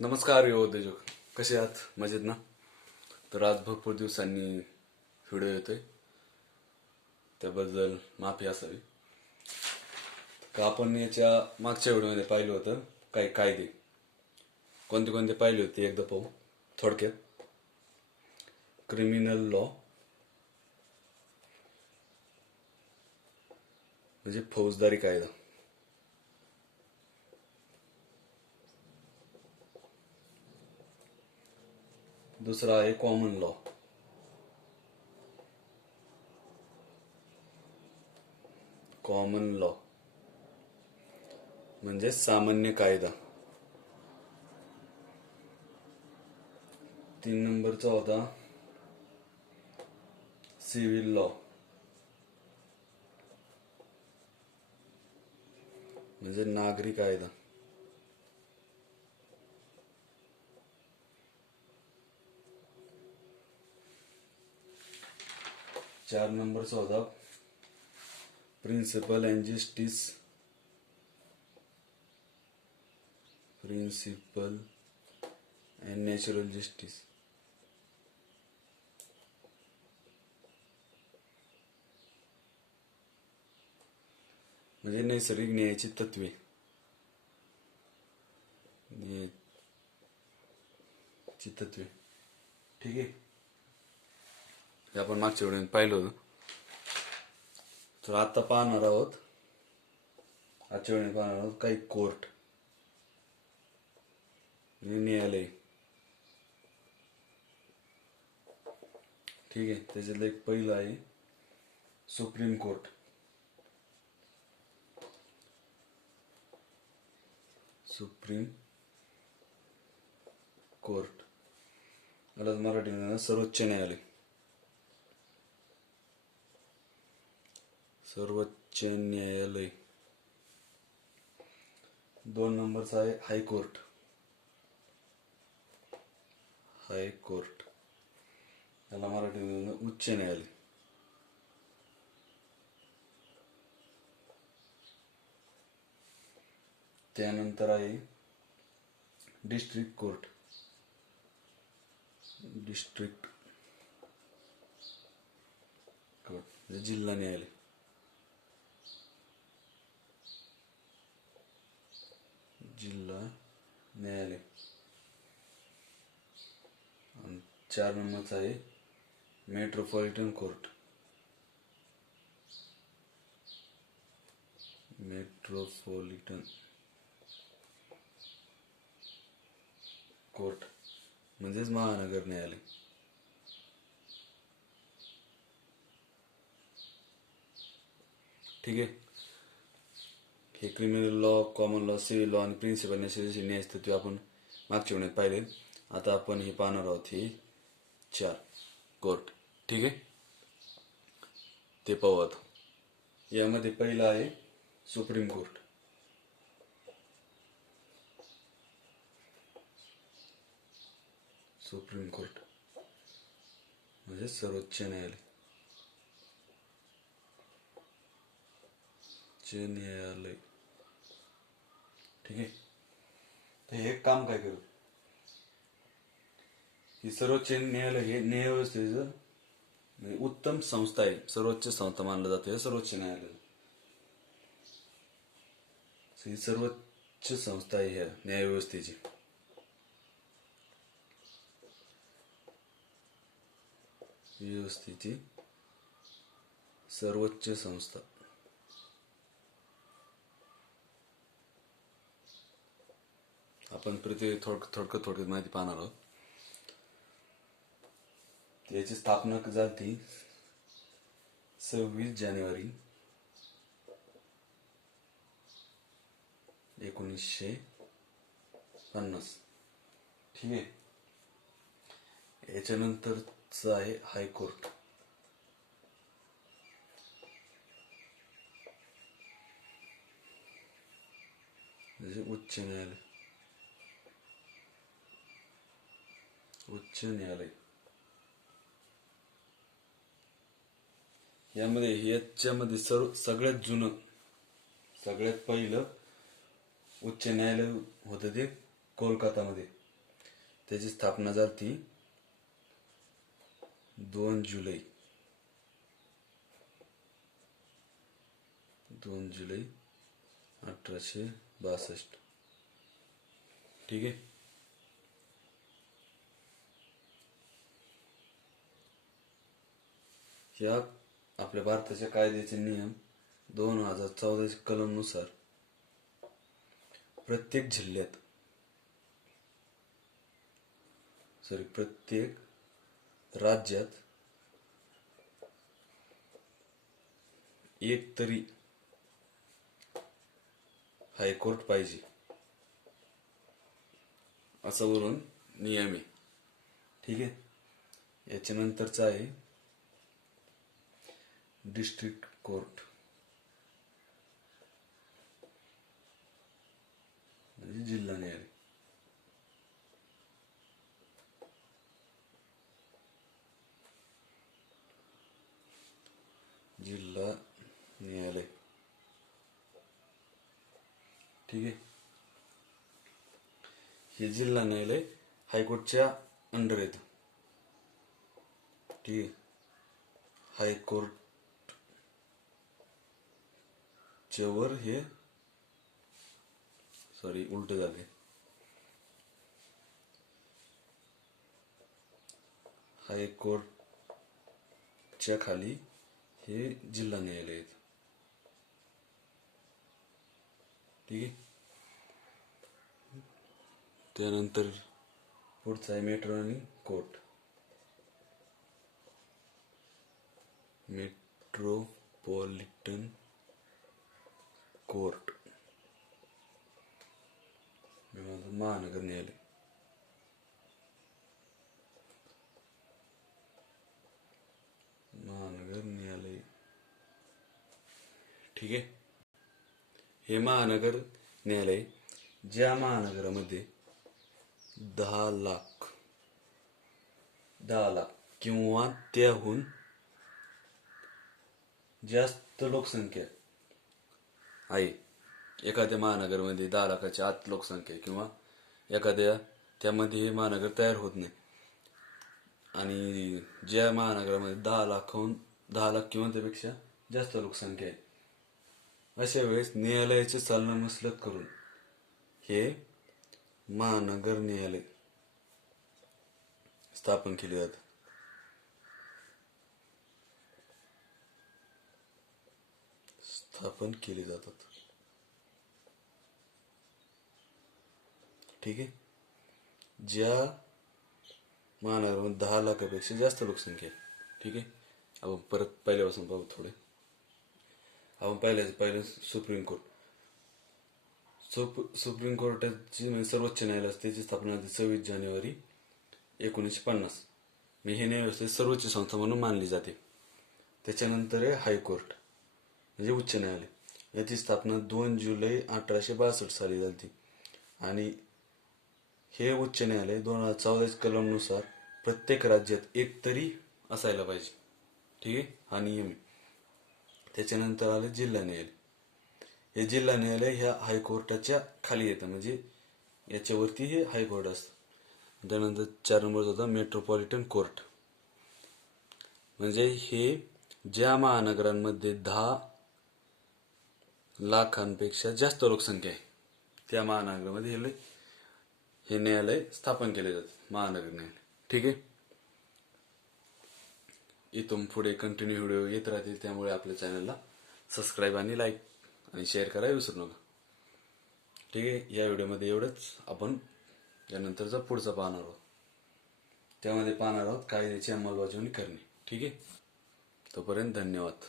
नमस्कार युवा उद्योजक, कसे आहात? मजेत ना? तर आज भरपूर दिवसांनी व्हिडिओ येतोय, त्याबद्दल माफी असावी. का आपण याच्या मागच्या व्हिडिओमध्ये पाहिलं होतं काही कायदे कोणते कोणते पाहिले होते एकदा पाहू थोडक्यात. क्रिमिनल लॉ म्हणजे फौजदारी कायदा. दुसरा आहे कॉमन लॉ. कॉमन लॉ म्हणजे सामान्य कायदा. 3 नंबरचा होता सिव्हिल लॉ म्हणजे नागरी कायदा. चार नंबरचा होता principle and justice. Principle and natural justice म्हणजे नैसर्गिक न्यायाची तत्वे. न्यायाची तत्वे, ठीक आहे. हे आपण मागच्या वेळेस पाहिलं होतं. तर आता पाहणार आहोत, आजच्या वेळेस पाहणार आहोत काही कोर्ट न्यायालय, ठीक आहे. त्याच्यातलं एक पहिलं आहे सुप्रीम कोर्ट. सुप्रीम कोर्ट याला मराठीमध्ये सर्वोच्च न्यायालय. सर्वोच्च न्यायालय. 2 नंबरचा आहे हायकोर्ट. हायकोर्ट याला मराठीमध्ये उच्च न्यायालय. त्यानंतर आहे डिस्ट्रिक्ट कोर्ट. डिस्ट्रिक्ट कोर्ट म्हणजे जिल्हा न्यायालय. जिल्हा न्यायालय. 4 नंबरचा आहे मेट्रोपॉलिटन कोर्ट. मेट्रोपॉलिटन कोर्ट म्हणजेच महानगर न्यायालय. ठीक आहे. हे criminal law, common law, civil law आणि प्रिन्सिपल नॅचरल न्यायतत्वे आपण मागच्या वेळेत पाहिले. आता आपण हे पाहणार आहोत ही 4 कोर्ट, ठीक आहे. ते पाहू आता. यामध्ये पहिला आहे सुप्रीम कोर्ट. सुप्रीम कोर्ट म्हणजे सर्वोच्च न्यायालय. न्यायालय, ठीक आहे. तर हे काम काय करत? ही सर्वोच्च न्यायालय हे न्यायव्यवस्थेचं म्हणजे उत्तम संस्था आहे. सर्वोच्च संस्था मानलं जातं हे सर्वोच्च न्यायालय. ही सर्वोच्च संस्था आहे ह्या न्यायव्यवस्थेची. व्यवस्थेची सर्वोच्च संस्था. आपण प्रति थोडक्यात माहिती पाहणार आहोत. याची स्थापना झाली 26 जानेवारी 1950, ठीक आहे. याच्यानंतरच आहे हायकोर्ट. म्हणजे उच्च न्यायालय. उच्च न्यायालय याच्यामध्ये सगळ्यात जुनं, सगळ्यात पहिलं उच्च न्यायालय होतं ते कोलकातामध्ये. त्याची स्थापना झाली 2 जुलै 1862. ठीक आहे. या आपल्या भारताच्या कायद्याचे नियम 2014 कलम नुसार प्रत्येक राज्यात एक तरी हायकोर्ट पाहिजे असा वरून नियम आहे. ठीक आहे. याच्या नंतरचा आहे डिस्ट्रिक्ट कोर्ट म्हणजे जिल्हा न्यायालय. जिल्हा न्यायालय. ठीक आहे. हे जिल्हा न्यायालय हायकोर्टच्या अंडर येतं. ठीक आहे. हायकोर्टच्या वर हे उलट झाले. हायकोर्टच्या खाली हे जिल्हा न्यायालय येतं. ठीक आहे. त्यानंतर पुढचा आहे मेट्रोपॉलिटन कोर्ट. मेट्रोपॉलिटन कोर्ट महानगर न्यायालय. ठीक आहे. हे महानगर न्यायालय ज्या महानगरामध्ये 10 लाख किंवा त्याहून जास्त लोकसंख्या आहे, एखाद्या महानगरमध्ये 10 लाखाच्या आत लोकसंख्या किंवा एखाद्या त्यामध्ये हे महानगर तयार होत नाही आणि ज्या महानगरामध्ये 10 लाख किंवा त्यापेक्षा जास्त लोकसंख्या आहे, अशा वेळेस न्यायालयाचे चालनामसलत करून हे महानगर न्यायालय स्थापन केले जातात. ठीक आहे. ज्या महानगरामध्ये 10 लाखापेक्षा जास्त लोकसंख्या आहे. ठीक आहे. आपण परत पहिल्यापासून पाहू थोडे. आपण पहिलं सुप्रीम कोर्ट. सुप्रीम कोर्टाची म्हणजे सर्वोच्च न्यायालयाची स्थापना 26 जानेवारी 1950. हे न्यायव्यवस्थेत सर्वोच्च संस्था म्हणून मानली जाते. त्याच्यानंतर आहे हायकोर्ट म्हणजे उच्च न्यायालय. याची स्थापना 2 जुलै 1862 साली झाली आणि हे उच्च न्यायालय 2014 कलम नुसार प्रत्येक राज्यात एक तरी असायला पाहिजे. ठीक आहे. हा नियम आहे. त्याच्यानंतर आलं जिल्हा न्यायालय. हे जिल्हा न्यायालय ह्या हायकोर्टाच्या खाली येतं म्हणजे याच्यावरती हे हायकोर्ट असतं. त्यानंतर 4 नंबरचा होता मेट्रोपॉलिटन कोर्ट. म्हणजे हे ज्या महानगरांमध्ये 10 लाखांपेक्षा जास्त लोकसंख्या आहे त्या महानगरामध्ये हे न्यायालय स्थापन केले जाते, महानगर न्यायालय. ठीक आहे. इथून पुढे कंटिन्यू व्हिडिओ येत राहतील, त्यामुळे आपल्या चॅनलला सबस्क्राईब आणि लाईक आणि शेअर करायला विसरू नका. ठीक आहे. या व्हिडिओमध्ये एवढंच. आपण यानंतरचा पुढचा पाहणार आहोत. त्यामध्ये पाहणार आहोत कायद्याची अंमलबजावणी करणे. ठीक आहे. तोपर्यंत धन्यवाद.